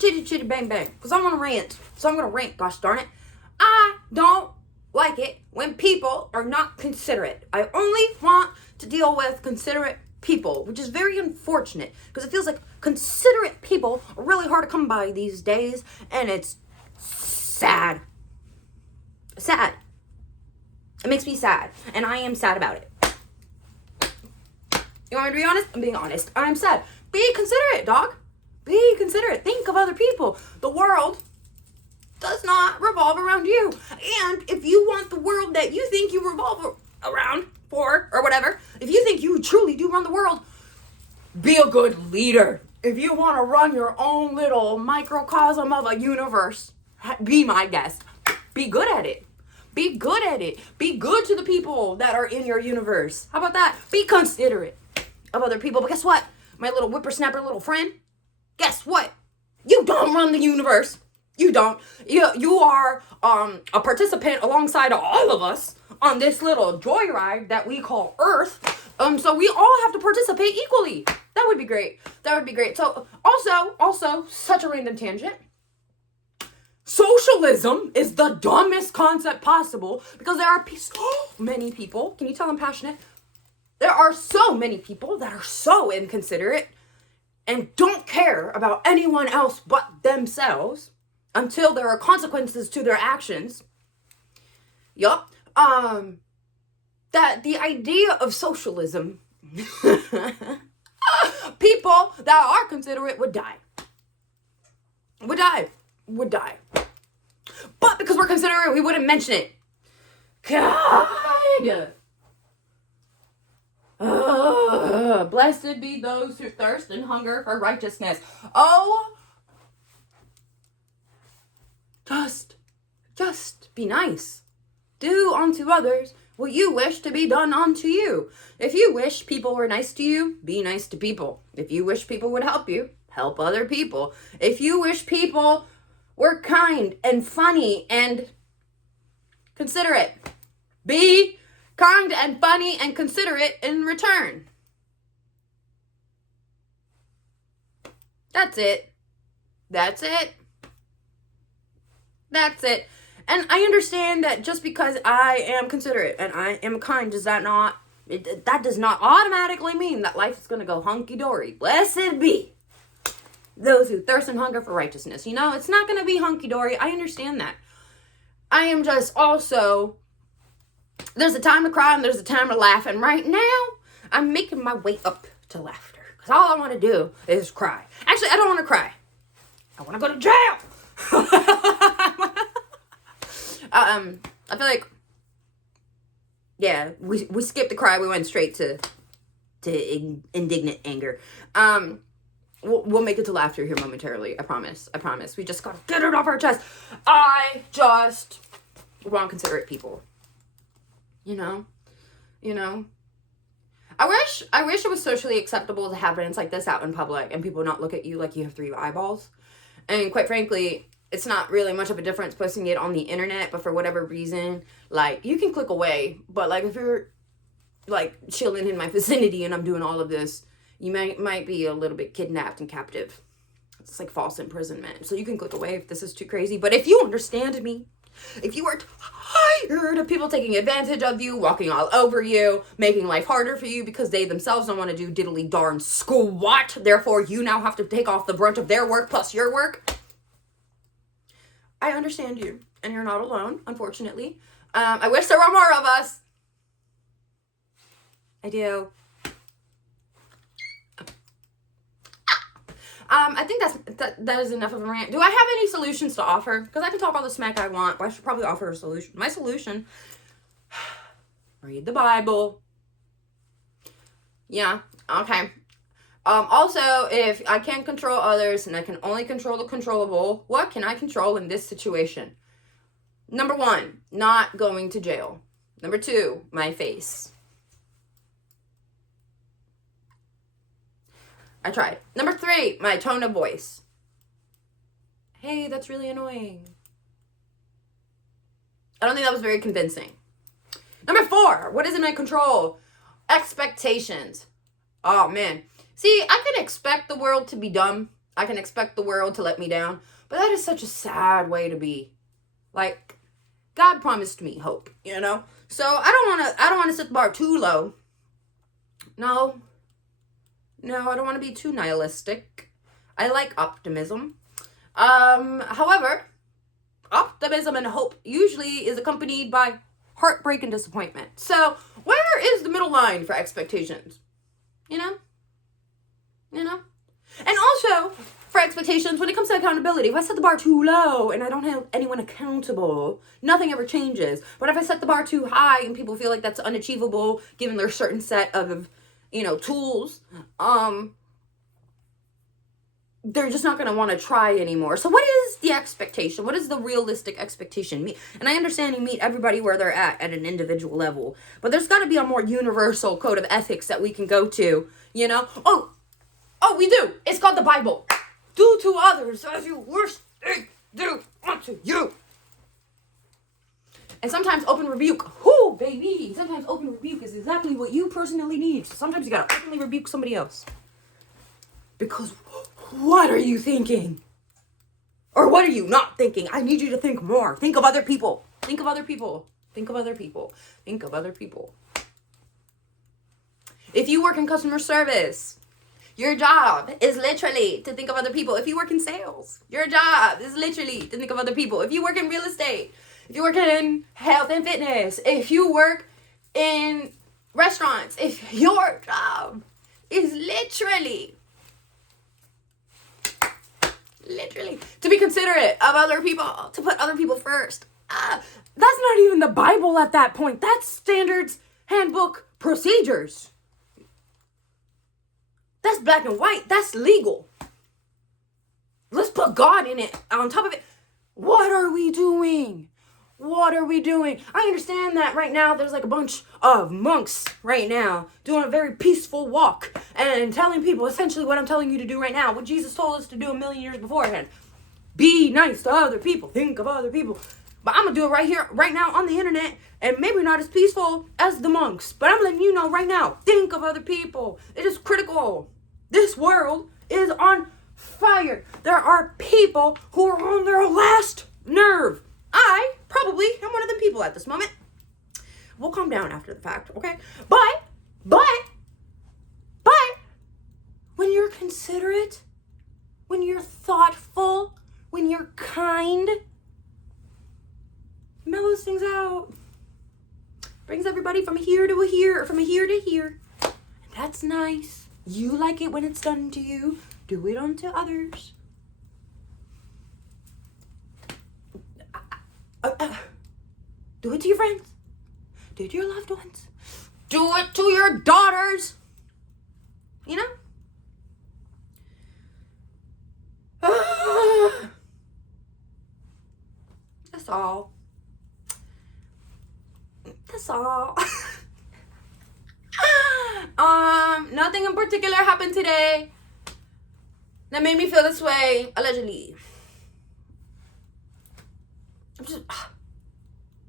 chitty chitty bang bang, because I want to rant. So I'm going to rant, gosh darn it. I don't like it when people are not considerate. I only want to deal with considerate people, which is very unfortunate, because it feels like considerate people are really hard to come by these days, and it's sad. Sad. It makes me sad, and I am sad about it. You want me to be honest? I'm being honest. I'm sad. Be considerate, dog. Be considerate. Think of other people. The world does not revolve around you. And if you want the world that you think you revolve around for, or whatever, if you think you truly do run the world, be a good leader. If you want to run your own little microcosm of a universe, be my guest. Be good at it. Be good at it. Be good to the people that are in your universe. How about that? Be considerate of other people. But guess what? My little whippersnapper little friend, guess what? You don't run the universe. You don't. You are a participant alongside of all of us on this little joyride that we call Earth. So we all have to participate equally. That would be great. That would be great. So also, such a random tangent. Socialism is the dumbest concept possible, because there are so many people. Can you tell I'm passionate? There are so many people that are so inconsiderate and don't care about anyone else but themselves until there are consequences to their actions. Yup. That the idea of socialism, people that are considerate would die. Would die. But because we're considerate, we wouldn't mention it. God. Blessed be those who thirst and hunger for righteousness. Oh, just be nice. Do unto others what you wish to be done unto you. If you wish people were nice to you, be nice to people. If you wish people would help you, help other people. If you wish people were kind and funny and considerate, be kind and funny and considerate in return. That's it. That's it. That's it. And I understand that just because I am considerate and I am kind, that does not automatically mean that life is going to go hunky-dory. Blessed be those who thirst and hunger for righteousness. You know, it's not going to be hunky-dory. I understand that. I am just also, there's a time to cry and there's a time to laugh. And right now, I'm making my way up to laughter. Because all I want to do is cry. Actually, I don't want to cry. I want to go to jail. I feel like, yeah, we skipped the cry. We went straight to indignant anger. We'll make it to laughter here momentarily. I promise. We just gotta get it off our chest. I just want considerate people. You know. I wish it was socially acceptable to have rants like this out in public and people not look at you like you have 3 eyeballs. And quite frankly, it's not really much of a difference posting it on the internet, but for whatever reason, like, you can click away. But like, if you're like chilling in my vicinity and I'm doing all of this, you might be a little bit kidnapped and captive. It's like false imprisonment. So you can click away if this is too crazy. But if you understand me, if you are tired of people taking advantage of you, walking all over you, making life harder for you because they themselves don't want to do diddly darn squat, therefore you now have to take off the brunt of their work plus your work, I understand you. And you're not alone, unfortunately. I wish there were more of us. I do. I think that is enough of a rant. Do I have any solutions to offer? Because I can talk all the smack I want, but I should probably offer a solution. My solution, read the Bible. Yeah, okay. Also, if I can't control others and I can only control the controllable, what can I control in this situation? Number 1, not going to jail. Number 2, my face. I tried. Number 3, my tone of voice. Hey, that's really annoying. I don't think that was very convincing. Number 4, what is in my control? Expectations. Oh, man. See, I can expect the world to be dumb, I can expect the world to let me down. But that is such a sad way to be. Like, God promised me hope, you know? So I don't want to set the bar too low. No, I don't want to be too nihilistic. I like optimism. However, optimism and hope usually is accompanied by heartbreak and disappointment. So where is the middle line for expectations? You know? And also, for expectations, when it comes to accountability, if I set the bar too low and I don't have anyone accountable, nothing ever changes. But if I set the bar too high and people feel like that's unachievable, given their certain set of, tools, they're just not going to want to try anymore. So what is the expectation? What is the realistic expectation? And I understand you meet everybody where they're at an individual level. But there's got to be a more universal code of ethics that we can go to, Oh, we do. It's called the Bible. Do to others as you wish they do unto you. And sometimes open rebuke. Whoo, baby. Sometimes open rebuke is exactly what you personally need. So sometimes you got to openly rebuke somebody else. Because what are you thinking? Or what are you not thinking? I need you to think more. Think of other people. Think of other people. Think of other people. Think of other people. If you work in customer service, your job is literally to think of other people. If you work in sales, your job is literally to think of other people. If you work in real estate, if you work in health and fitness, if you work in restaurants, if your job is literally to be considerate of other people, to put other people first. That's not even the Bible at that point. That's standards, handbook, procedures. That's black and white. That's legal. Let's put God in it. On top of it, what are we doing? What are we doing? I understand that right now there's like a bunch of monks right now doing a very peaceful walk and telling people essentially what I'm telling you to do right now, what Jesus told us to do 1,000,000 years beforehand. Be nice to other people. Think of other people. But I'm going to do it right here, right now on the internet, and maybe not as peaceful as the monks. But I'm letting you know right now, think of other people. It is critical. This world is on fire. There are people who are on their last nerve. I probably am one of them people at this moment. We'll calm down after the fact, okay? But, when you're considerate, when you're thoughtful, when you're kind, mellows things out. Brings everybody from here to here, or from here to here. And that's nice. You like it when it's done to you. Do it unto others. Do it to your friends. Do it to your loved ones. Do it to your daughters. You know? That's all. That's all. Nothing in particular happened today that made me feel this way, allegedly. I'm just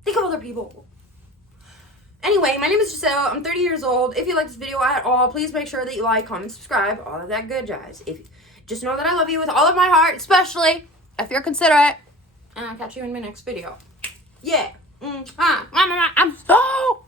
think of other people. Anyway, my name is Giselle. I'm 30 years old. If you like this video at all, please make sure that you like, comment, subscribe, all of that good jazz. Just know that I love you with all of my heart, especially if you're considerate. And I'll catch you in my next video. Yeah. I'm so